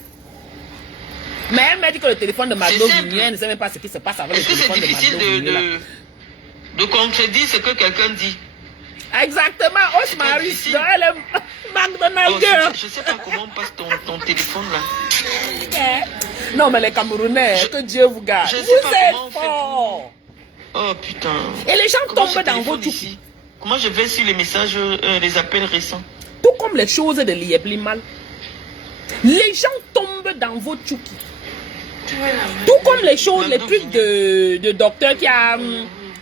Mais elle m'a dit que le téléphone de McDo Vigneux, elle ne sait même pas ce qui se passe avec le téléphone de McDo Vigneux. Est-ce que c'est difficile de contredire ce que quelqu'un dit? Exactement, Osmaris, elle est McDonald's girl. Je ne sais pas comment on passe ton téléphone là. Non, mais les Camerounais, que Dieu vous garde. Vous êtes forts. Oh putain. Et les gens tombent dans vos trucs. Comment je vais sur les messages, les appels récents? Tout comme les choses de l'Iéblimal. Les gens tombent dans vos trucs. Tout comme les choses, les trucs de docteur qui a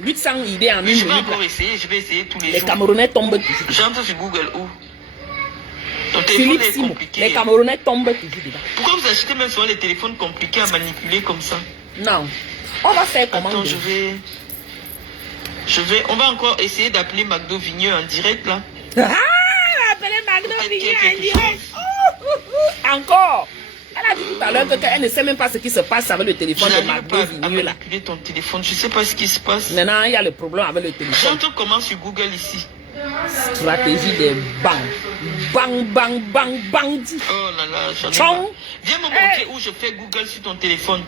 800 idées en une minute. Je vais encore essayer, je vais essayer tous les jours. Les Camerounais tombent toujours. J'entre sur Google où? Ton téléphone est compliqué. Les Camerounais tombent toujours dedans. Pourquoi vous achetez même souvent les téléphones compliqués à manipuler comme ça? Non. On va faire comment? Attends, on va encore essayer d'appeler McDo Vigneux en direct là. Ah, appeler McDo Vigneux en direct. Encore. Elle a dit tout à l'heure qu'elle ne sait même pas ce qui se passe avec le téléphone de McDo Vigneux là. Manipuler ton téléphone, je ne sais pas ce qui se passe. Maintenant, il y a le problème avec le téléphone. J'entends comment sur Google ici. Stratégie des bancs. Bang, bang, bang, bandit. Oh là là, j'en ai marre. Viens me montrer où je fais Google sur ton téléphone.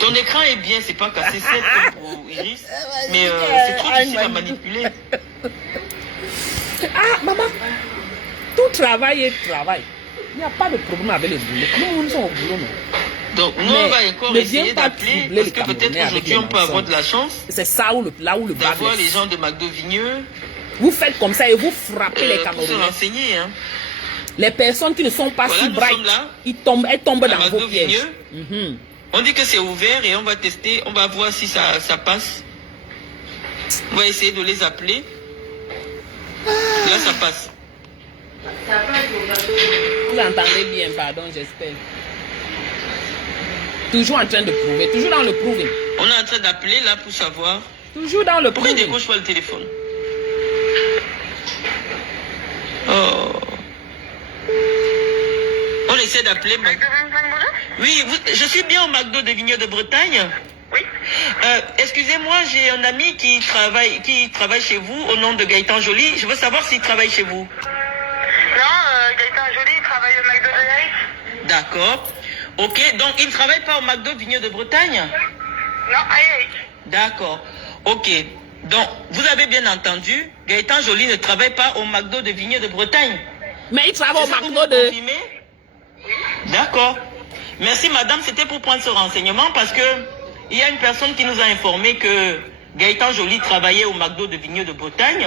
Ton écran est bien, c'est pas cassé, c'est pour Iris. Mais c'est trop difficile à manipuler. Ah, maman. Tout travail est travail. Il n'y a pas de problème avec le boulot. Nous sommes au boulot, non? Donc, nous, on va encore essayer d'appeler, parce que peut-être aujourd'hui, on peut avoir de la chance. C'est ça là où le bas voir les gens de McDo Vigneux. Vous faites comme ça et vous frappez les Camerounais. Pour se renseigner, hein. Les personnes qui ne sont pas si bright, elles tombent dans vos pièges. On dit que c'est ouvert et on va tester, on va voir si ça passe. On va essayer de les appeler. Là, ça passe. Vous entendez bien, pardon, j'espère. Toujours en train de prouver, toujours dans le proving. On est en train d'appeler là pour savoir. Toujours dans le proving. Pourquoi il décroche pas le téléphone? Oh. On essaie d'appeler. Oui, je suis bien au McDo de Vigneux de Bretagne. Oui. Excusez-moi, j'ai un ami qui travaille chez vous au nom de Gaëtan Joly. Je veux savoir s'il travaille chez vous. Non, Gaëtan Joly, il travaille au McDo de Yaïs. D'accord. Ok, donc il ne travaille pas au McDo Vigneux de Bretagne? Non, à Yaïs. D'accord. Ok. Donc, vous avez bien entendu, Gaëtan Joly ne travaille pas au McDo de Vigneux de Bretagne. Mais il travaille au McDo de... Oui. D'accord. Merci madame, c'était pour prendre ce renseignement parce que il y a une personne qui nous a informé que Gaëtan Joly travaillait au McDo de Vigneux de Bretagne.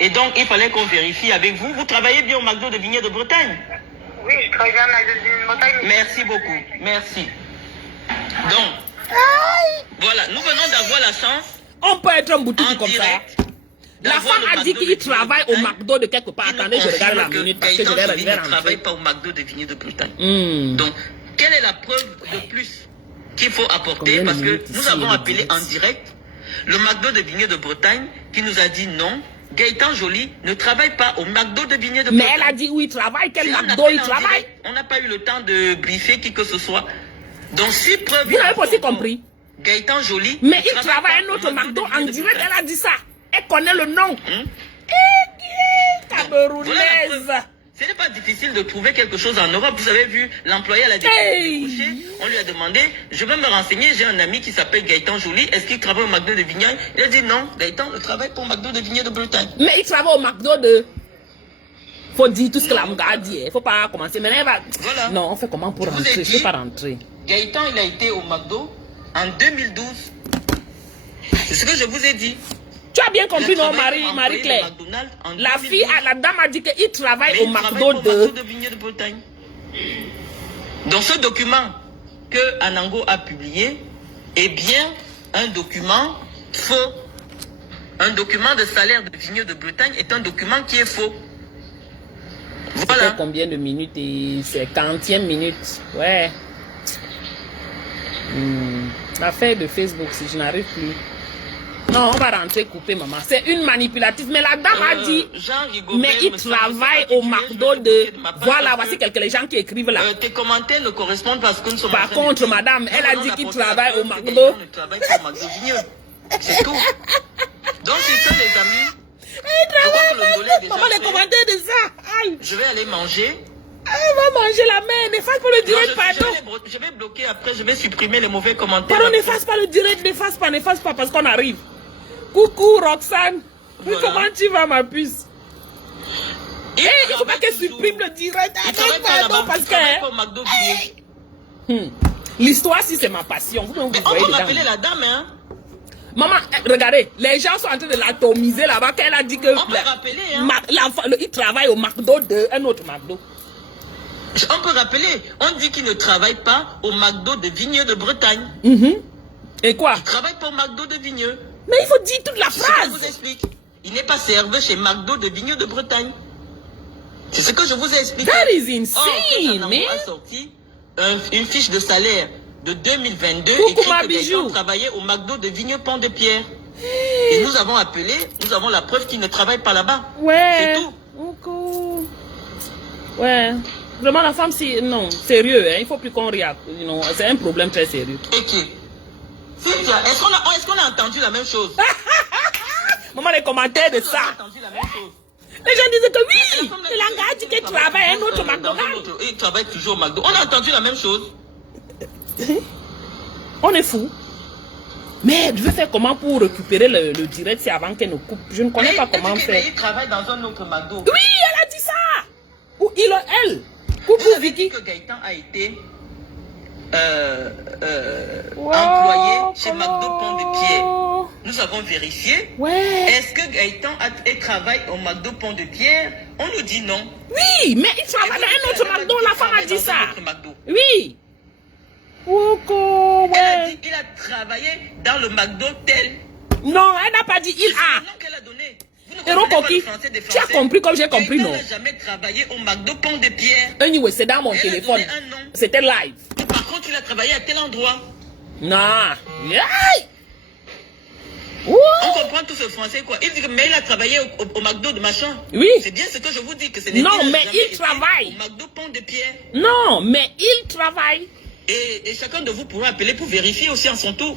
Et donc il fallait qu'on vérifie avec vous. Vous travaillez bien au McDo de Vigneux de Bretagne? Oui, je travaille bien au McDo de Vigneux de Bretagne. Merci beaucoup, merci. Donc, voilà, nous venons d'avoir la chance. On peut être un boutique comme ça. La femme a dit qu'il travaille au McDo de quelque part. Attendez, je regarde la minute parce que je vais arriver à ne travaille pas au McDo de Vigneux de Bretagne. Donc, quelle est la preuve de plus qu'il faut apporter? Parce que nous avons appelé en direct le McDo de Vigneux de Bretagne qui nous a dit non. Gaëtan Joly ne travaille pas au McDo de Vigneux de Bretagne. Mais elle a dit où il travaille, quel McDo il travaille. On n'a pas eu le temps de briefer qui que ce soit. Donc, si preuve. Vous n'avez pas aussi compris. Gaëtan Joly. Mais il travaille un autre McDo en direct, elle a dit ça. Elle connaît le nom. Camerounaise. Ce n'est pas difficile de trouver quelque chose en Europe. Vous avez vu, l'employé à la décroché. On lui a demandé, je vais me renseigner, j'ai un ami qui s'appelle Gaëtan Joly. Est-ce qu'il travaille au McDo de Vigneux? Il a dit non, Gaëtan ne travaille pas au McDo de Vigneux de Bretagne. Mais il travaille au McDo de... Faut dire tout ce que la Mga a dit. Il faut pas commencer. Mais elle va... Voilà. Non, on fait comment pour rentrer? Je ne peux pas rentrer. Gaëtan, il a été au McDo en 2012. C'est ce que je vous ai dit. Tu as bien compris, non, Marie-Claire? La fille, la dame a dit qu'il travaille au McDo de Vigneux de Bretagne. Dans ce document que Anango a publié, est bien un document faux. Un document de salaire de Vigneux de Bretagne est un document qui est faux. Voilà. Combien de minutes? Et c'est 40e minute. Ouais. L'affaire de Facebook, si je n'arrive plus. Non, on va rentrer couper, maman. C'est une manipulatrice. Mais la dame a dit, mais il travaille au McDo de... Voilà, voici quelques les gens qui écrivent là. Tes commentaires ne correspondent pas à ce que nous sommes. Par contre, madame, elle a dit qu'il travaille au McDo. C'est tout. Donc, c'est ça, les amis. Il travaille. Maman, les commentaires de ça. Aïe. Je vais aller manger. Elle va manger la main. N'efface pas le direct, pardon. Je vais bloquer après, je vais supprimer les mauvais commentaires. Pardon, n'efface pas le direct, n'efface pas parce qu'on arrive. Coucou Roxane. Voilà. Comment tu vas, ma puce? Il ne faut pas qu'elle supprime le direct. Pardon, parce que... L'histoire, si c'est ma passion. Vous on peut m'appeler la dame, hein? Maman, regardez, les gens sont en train de l'atomiser là-bas. Qu'elle a dit que... On peut rappeler, hein? Il travaille au McDo de... Un autre McDo. On peut rappeler, on dit qu'il ne travaille pas au McDo de Vigneux de Bretagne. Et quoi? Il travaille pas au McDo de Vigneux. Mais il faut dire toute la phrase. Je vous explique. Il n'est pas serveur chez McDo de Vigneux de Bretagne. C'est ce que je vous ai expliqué. That is insane, man. On a sorti une fiche de salaire de 2022 écrit que Gaëtan travaillait au McDo de Vigneux Pont de Pierre. Et nous avons appelé, nous avons la preuve qu'il ne travaille pas là-bas. Ouais. C'est tout. Okay. Ouais. Vraiment, la femme, c'est... Non, sérieux, hein. Il faut plus qu'on regarde. C'est un problème très sérieux. Est-ce qu'on a entendu la même chose? Maman, les commentaires de ça. On a entendu la même chose. Les gens disent que oui, le langage dit qu'il travaille à un autre McDonald's. Il travaille toujours au McDo. On a entendu la même chose. On est fou. Mais je vais faire comment pour récupérer le direct, c'est avant qu'elle nous coupe. Je ne connais pas comment faire. Il travaille dans un autre McDo. Oui, elle a dit ça. Ou elle. Coucou Vicky. Que Gaëtan a été employé chez McDo Pont de Pierre. Nous avons vérifié. Ouais. Est-ce que Gaëtan travaille au McDo Pont de Pierre? On nous dit non. Oui, mais il travaille dans un autre McDo. La femme a dit ça. Oui. Woko, ouais. Elle a dit qu'il a travaillé dans le McDo tel. Non, elle n'a pas dit il a. C'est le nom qu'elle a donné. Tu as compris comme j'ai compris, non? Elle n'a jamais travaillé au McDo Pont de Pierre. Anyway, c'est dans mon téléphone. C'était live. Par contre, il a travaillé à tel endroit. Non. Yeah. On comprend tout ce français, quoi. Il dit que mais il a travaillé au McDo de machin. Oui. C'est bien ce que je vous dis. Que non, mais il travaille. Au McDo Pont de Pierre. Non, mais il travaille. Et chacun de vous pourra appeler pour vérifier aussi en son tour.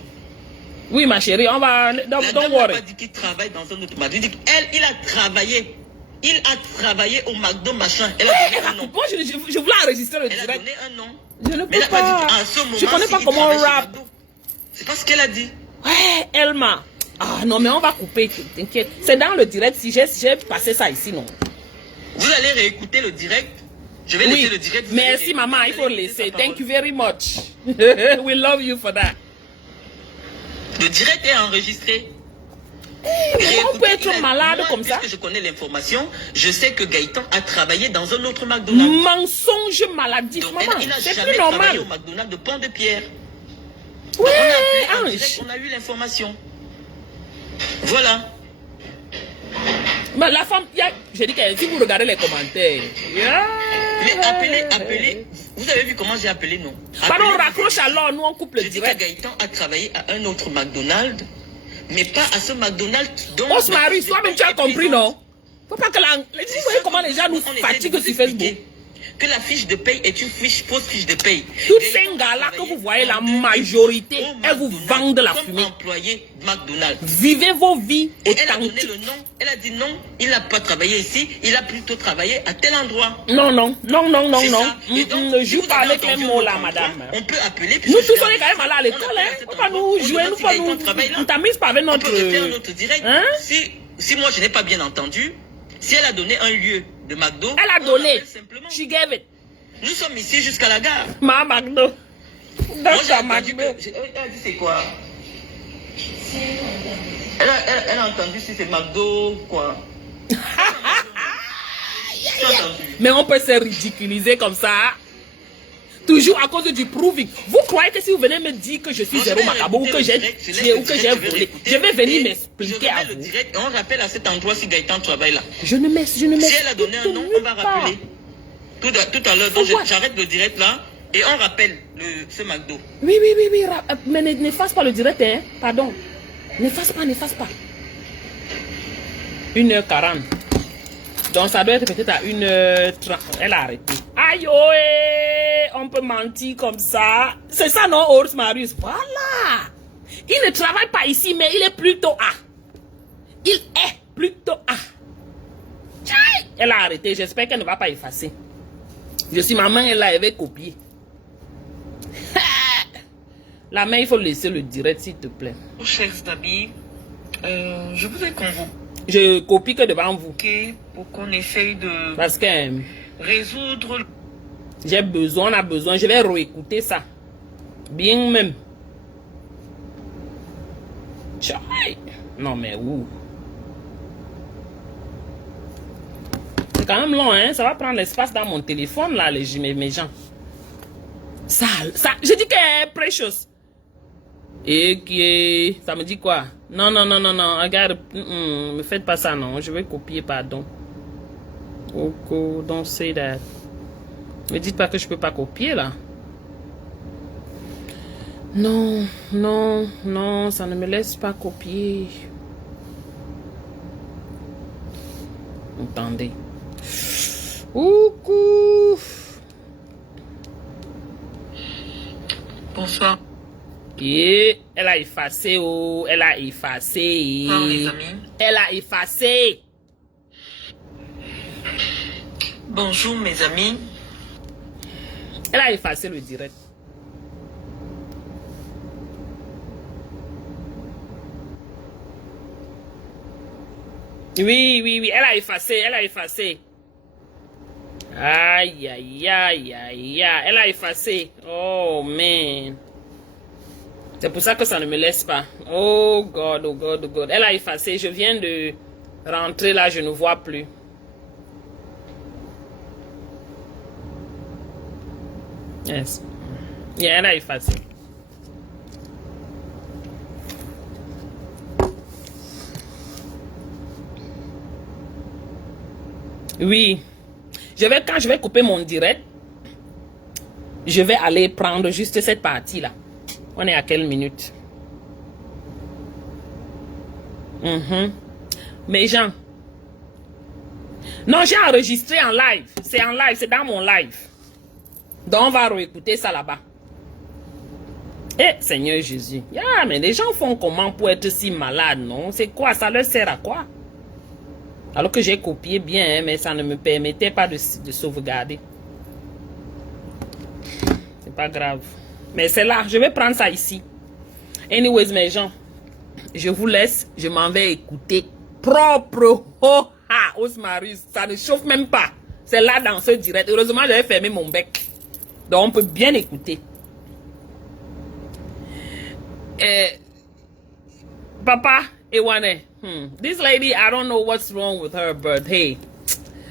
Oui, ma chérie, on va... Don't worry. Elle n'a pas dit qu'il travaille dans un autre McDo. Il dit qu'il a travaillé. Il a travaillé au McDo machin. Elle a donné un nom. Moi, je voulais enregistrer le direct. Elle a donné un nom. Je ne peux pas. Je connais pas comment on rappe. C'est pas ce qu'elle a dit. Ouais, Elma. Ah non, mais on va couper, t'inquiète. C'est dans le direct. Si j'ai passé ça ici, non. Vous allez réécouter le direct. Je vais laisser le direct. Merci maman, il faut laisser. Thank you very much. We love you for that. Le direct est enregistré. On peut être malade comme ça. Puisque je connais l'information, je sais que Gaëtan a travaillé dans un autre McDonald's. Mensonge maladif, maman. C'est plus normal. Au McDonald's de Pont-de-Pierre. Oui, on a eu l'information. Voilà. Mais la femme, je dis que si vous regardez les commentaires. Mais appelez. Vous avez vu comment j'ai appelé, non? Pardon, on raccroche alors, nous on coupe le direct. Gaëtan a travaillé à un autre McDonald's, mais pas à ce McDonald's dont... Osmaris, toi-même tu as compris, non? Faut pas que vous voyez comment les gens nous fatiguent sur Facebook. Que la fiche de paye est une fausse fiche de paye. Toutes ces gars-là que vous voyez, la majorité, elles vous vendent la fumée. Employé McDonald's. Vivez vos vies authentiques. Elle a donné le nom. Elle a dit non, il n'a pas travaillé ici, il a plutôt travaillé à tel endroit. Non. Ne joue pas avec les mots là, madame. On peut appeler. Nous tous on est quand même allés à l'école, hein. On va nous jouer, nous pas nous. On t'amuse pas avec notre. On peut faire notre direct. Hein? Si moi je n'ai pas bien entendu, si elle a donné un lieu de McDo. Elle a donné. She gave it. Nous sommes ici jusqu'à la gare. Ma McDo. Dans McDo. Elle a dit c'est quoi? Elle a entendu si c'est McDo quoi. Mais on peut se ridiculiser comme ça. Toujours à cause du proving. Vous croyez que si vous venez me dire que je suis zéro macabo ou que j'ai tué ou que j'ai volé, je vais venir m'expliquer à vous. On rappelle à cet endroit si Gaëtan travaille là. Je ne m'explique. Si elle a donné un nom, on va rappeler. Tout à l'heure, donc j'arrête le direct là et on rappelle ce McDo. Oui. Mais n'efface pas le direct, hein. Pardon. N'efface pas. 1h40. Donc ça doit être peut-être à 1h30. Elle a arrêté. Aïe, on peut mentir comme ça. C'est ça, non, Ors Marius? Voilà. Il ne travaille pas ici, mais il est plutôt A. Il est plutôt A. Elle a arrêté. J'espère qu'elle ne va pas effacer. Je suis maman, elle avait copié. La main, il faut laisser le direct, s'il te plaît. Chers amis, je vous ai convoqué. Je copie que devant vous. Pour qu'on essaye de... Parce que... résoudre... on a besoin. Je vais réécouter ça. Bien même. Non, mais où? C'est quand même long, hein? Ça va prendre l'espace dans mon téléphone, là, mes gens. Ça, je dis que est precious. Et qui ça me dit quoi? Non, regarde, me faites pas ça, non. Je vais copier, pardon. Don't say that. Me dites pas que je peux pas copier, là. Non, ça ne me laisse pas copier. Attendez. Coucou. Bonsoir. Et elle a effacé, elle a effacé. Bonsoir, les amis. Elle a effacé. Bonjour, mes amis. Elle a effacé le direct. Oui, elle a effacé, Aïe, elle a effacé. Oh, man. C'est pour ça que ça ne me laisse pas. Oh God. Elle a effacé. Je viens de rentrer là, je ne vois plus. Yes. Yeah, elle a effacé. Oui. Quand je vais couper mon direct, je vais aller prendre juste cette partie-là. On est à quelle minute? Mes gens. Non, j'ai enregistré en live. C'est en live, c'est dans mon live. Donc, on va réécouter ça là-bas. Eh, Seigneur Jésus. Mais les gens font comment pour être si malades, non? C'est quoi? Ça leur sert à quoi? Alors que j'ai copié bien, hein, mais ça ne me permettait pas de sauvegarder. C'est pas grave. Mais c'est là, je vais prendre ça ici. Anyways, mes gens, je vous laisse. Je m'en vais écouter propre. Osmaris, ça ne chauffe même pas. C'est là dans ce direct. Heureusement, j'avais fermé mon bec. Donc, on peut bien écouter. Papa, Ewane, this lady, I don't know what's wrong with her, but hey,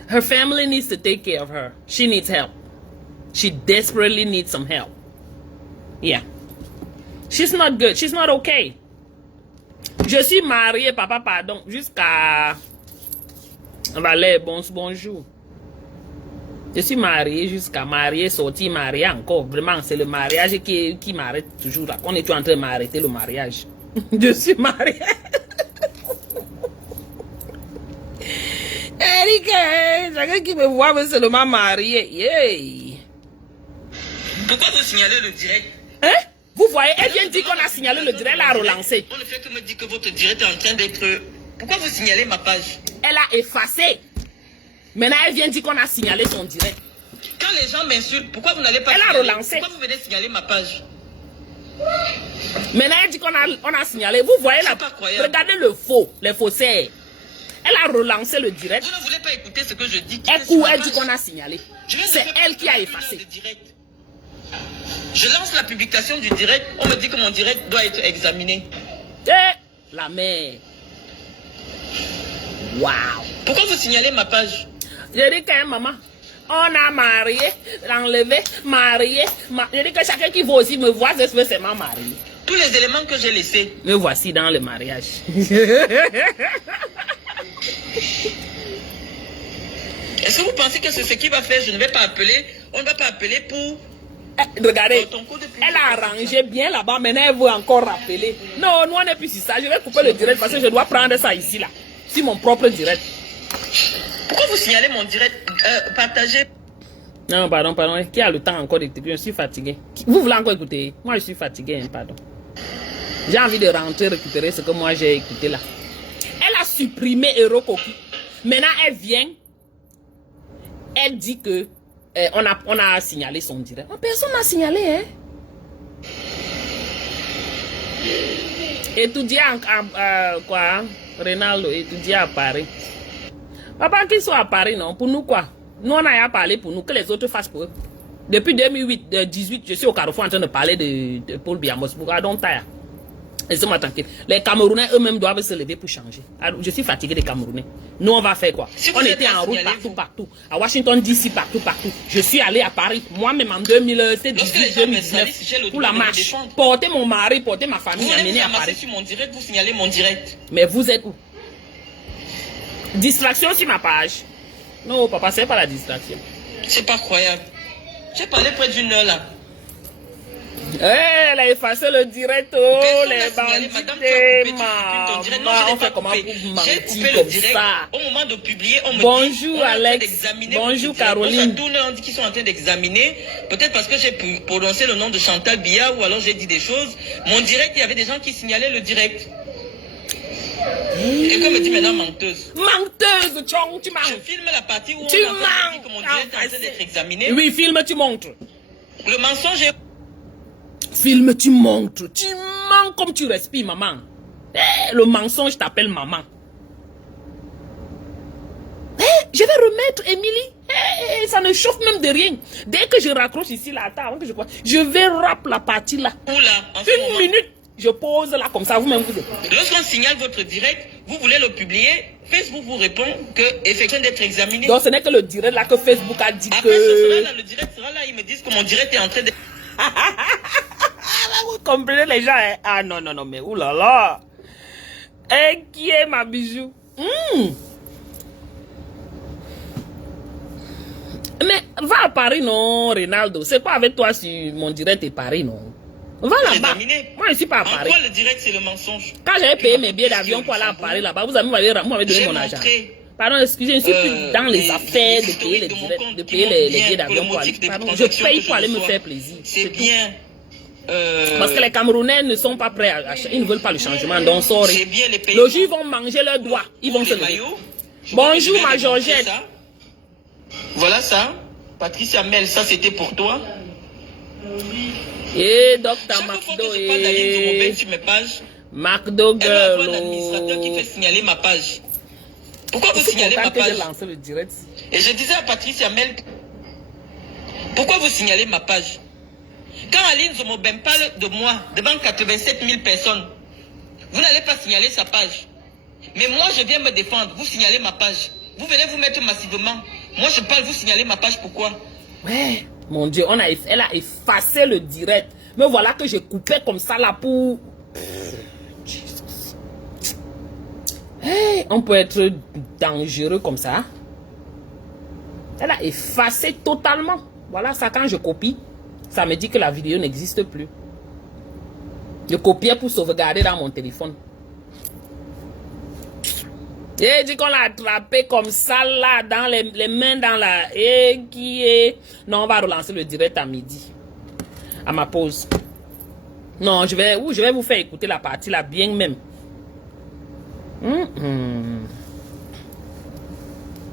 her family needs to take care of her. She needs help. She desperately needs some help. Yeah. She's not good. She's not okay. Je suis mariée, papa, pardon, jusqu'à... Valet, bonjour. Je suis mariée jusqu'à mariée, sortie, mariée encore. Vraiment, c'est le mariage qui m'arrête toujours là. On est toujours en train de m'arrêter le mariage. Je suis mariée. Erika, chacun qui me voit veut seulement marier. Yeah. Pourquoi vous signalez le direct? Hein? Vous voyez, elle vient de dire qu'on a signalé le direct, elle a relancé. On ne fait que me dire que votre direct est en train d'être... Pourquoi vous signalez ma page? Elle a effacé. Maintenant, elle vient de dire qu'on a signalé son direct. Quand les gens m'insultent, pourquoi vous n'allez pas elle signaler? A relancé. Pourquoi vous venez signaler ma page? Maintenant, elle dit qu'on a signalé. Vous voyez là, regardez le faux, les faussaires. Elle a relancé le direct. Vous ne voulez pas écouter ce que je dis? Elle dit qu'on a signalé. C'est elle qui a effacé. Je lance la publication du direct. On me dit que mon direct doit être examiné. La mère. Waouh. Pourquoi vous signalez ma page? Je dis que maman, on a marié, enlevé, marié. Je dis que chacun qui veut aussi me voir, c'est ma mariée. Tous les éléments que j'ai laissés. Me voici dans le mariage. Est-ce que vous pensez que c'est ce qui va faire? Je ne vais pas appeler. On ne va pas appeler pour... Regardez, elle a arrangé bien là-bas, maintenant elle veut encore rappeler. Non, nous on n'est plus sur ça. Je vais couper le direct parce que je dois prendre ça ici là. C'est mon propre direct. Pourquoi vous signalez mon direct? Partagez. Non, pardon. Qui a le temps encore d'écouter? Je suis fatigué. Vous voulez encore écouter? Moi je suis fatigué, pardon. J'ai envie de rentrer récupérer ce que moi j'ai écouté là. Elle a supprimé Eurocopi. Maintenant elle vient. Elle dit que on a signalé son direct. Personne n'a signalé, hein? Étudier quoi? Ronaldo, étudier à Paris. Papa, qu'ils soient à Paris, non? Pour nous, quoi? Nous, on a parlé pour nous, que les autres fassent pour eux. Depuis 2018, je suis au Carrefour en train de parler de Paul Biya Mosbouga. I don't tire. Laissez-moi tranquille. Les Camerounais eux-mêmes doivent se lever pour changer. Alors, je suis fatigué des Camerounais. Nous, on va faire quoi? On était en route partout. À Washington DC, partout. Je suis allé à Paris, moi-même en 2018-2019, pour la marche. Porter mon mari, porter ma famille, amener à Paris. Sur mon direct, vous signalez mon direct. Mais vous êtes où? Distraction sur ma page. Non, papa, c'est pas la distraction. C'est pas croyable. J'ai parlé près d'une heure là. Elle a effacé le direct, oh, les bandits, on fait comment pour mentir comme ça? Au moment de publier, on me bonjour dit, Alex, bonjour Caroline. On dit qu'ils sont en train d'examiner, peut-être parce que j'ai prononcé le nom de Chantal Biya ou alors j'ai dit des choses. Mon direct, il y avait des gens qui signalaient le direct. Et comme me dit maintenant menteuse. Menteuse, tu mens. Je filme la partie où on tu a dit que mon direct est en train d'être examiné. Oui, filme, tu montres. Le mensonge est... Filme, tu montres. Tu mens comme tu respires, maman. Le mensonge t'appelle maman. Je vais remettre Émilie. Ça ne chauffe même de rien. Dès que je raccroche ici, là, attends, je vais rap la partie là. Une minute, je pose là comme ça, vous-même vous écoutez. Lorsqu'on signale votre direct, vous voulez le publier, Facebook vous répond que effectivement d'être examiné. Donc ce n'est que le direct là que Facebook a dit après, que... ce sera là, le direct sera là, ils me disent que mon direct est en train de... Vous comprenez les gens, hein? Ah non, mais oulala. Qui est ma bijou? Mais va à Paris, non, Ronaldo. C'est pas avec toi sur mon direct et Paris, non. Va là-bas. Moi, je ne suis pas à Paris. Pourquoi le direct, c'est le mensonge? Quand j'avais payé mes billets d'avion pour aller à Paris, là-bas, vous m'avez donné mon argent. Pardon, excusez, je ne suis plus dans les affaires de payer les directs, de payer les billets d'avion pour aller. Pardon, je paye pour aller me faire plaisir. C'est bien. Parce que les Camerounais ne sont pas prêts à ils ne veulent pas le changement, donc sorry. Le jour ils vont manger leurs doigts, ils vont se lever. Bonjour ma Georgette. Voilà ça. Patricia Mel, ça c'était pour toi. Et Dr McDo et McDo girl. Un administrateur qui fait signaler ma page. Pourquoi vous signalez ma page? J'ai lancé le direct. Et je disais à Patricia Mel, pourquoi vous signalez ma page? Quand Aline Zomobem parle de moi devant 87 000 personnes, vous n'allez pas signaler sa page. Mais moi, je viens me défendre. Vous signalez ma page. Vous venez vous mettre massivement. Moi, je parle, vous signalez ma page. Pourquoi? Ouais, mon Dieu, elle a effacé le direct. Mais voilà que j'ai coupé comme ça là pour... Hey, on peut être dangereux comme ça. Elle a effacé totalement. Voilà, ça quand je copie, ça me dit que la vidéo n'existe plus. Je copiais pour sauvegarder dans mon téléphone. Et dit qu'on l'a attrapé comme ça là, dans les mains dans la... Et qui est... Non, on va relancer le direct à midi. À ma pause. Non, je vais vous faire écouter la partie là, bien même.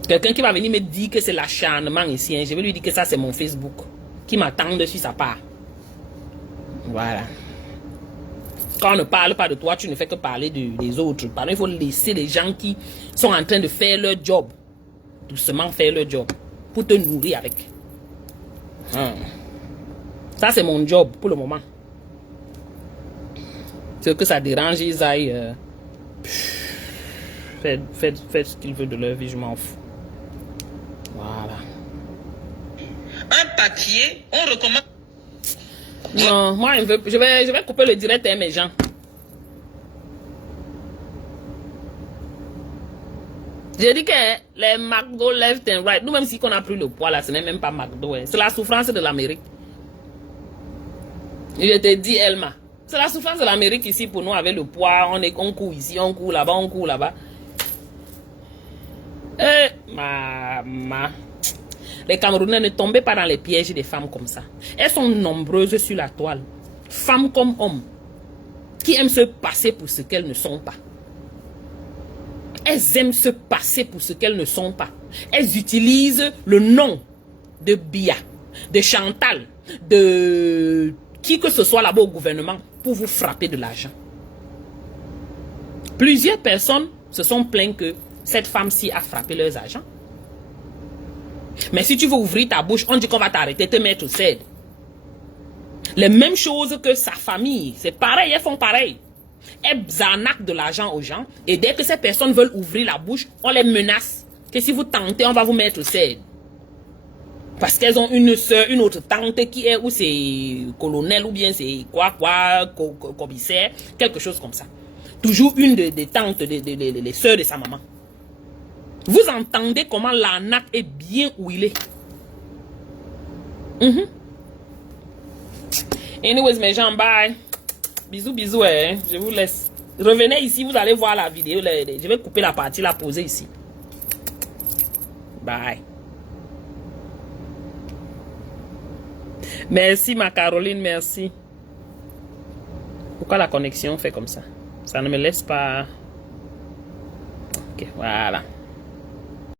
Quelqu'un qui va venir me dire que c'est l'acharnement ici, hein, je vais lui dire que ça c'est mon Facebook qui m'attend dessus sa part. Voilà. Quand on ne parle pas de toi, tu ne fais que parler des autres. Pardon, il faut laisser les gens qui sont en train de faire leur job. Doucement faire leur job. Pour te nourrir avec. Ça c'est mon job pour le moment. C'est que ça dérange, ils aillent... Faites ce qu'ils veulent de leur vie, je m'en fous. Voilà. Un papier, on recommande... Non, moi, je vais couper le direct à mes gens. J'ai dit que les McDo left and right, nous même si on a pris le poids là, ce n'est même pas McDo. Hein. C'est la souffrance de l'Amérique. Je te dis, Elma, c'est la souffrance de l'Amérique ici pour nous avec le poids. On court ici, on court là-bas, on court là-bas. Maman. Les Camerounais, ne tombez pas dans les pièges des femmes comme ça. Elles sont nombreuses sur la toile. Femmes comme hommes. Qui aiment se passer pour ce qu'elles ne sont pas. Elles aiment se passer pour ce qu'elles ne sont pas. Elles utilisent le nom de Bia, de Chantal, de qui que ce soit là-bas au gouvernement pour vous frapper de l'argent. Plusieurs personnes se sont plaintes que cette femme-ci a frappé leurs agents. Mais si tu veux ouvrir ta bouche, on dit qu'on va t'arrêter, te mettre au CED. Les mêmes choses que sa famille, c'est pareil, elles font pareil. Elles arnaquent de l'argent aux gens et dès que ces personnes veulent ouvrir la bouche, on les menace. Que si vous tentez, on va vous mettre au CED. Parce qu'elles ont une soeur, une autre tante qui est, ou c'est colonel, ou bien c'est commissaire, quelque chose comme ça. Toujours une des tantes, les soeurs de sa maman. Vous entendez comment l'arnaque est bien huilée. Anyways, mes gens, bye. Bisous, bisous, hein. Je vous laisse. Revenez ici, vous allez voir la vidéo. Je vais couper la partie, la poser ici. Bye. Merci, ma Caroline, merci. Pourquoi la connexion fait comme ça? Ça ne me laisse pas... Ok, voilà.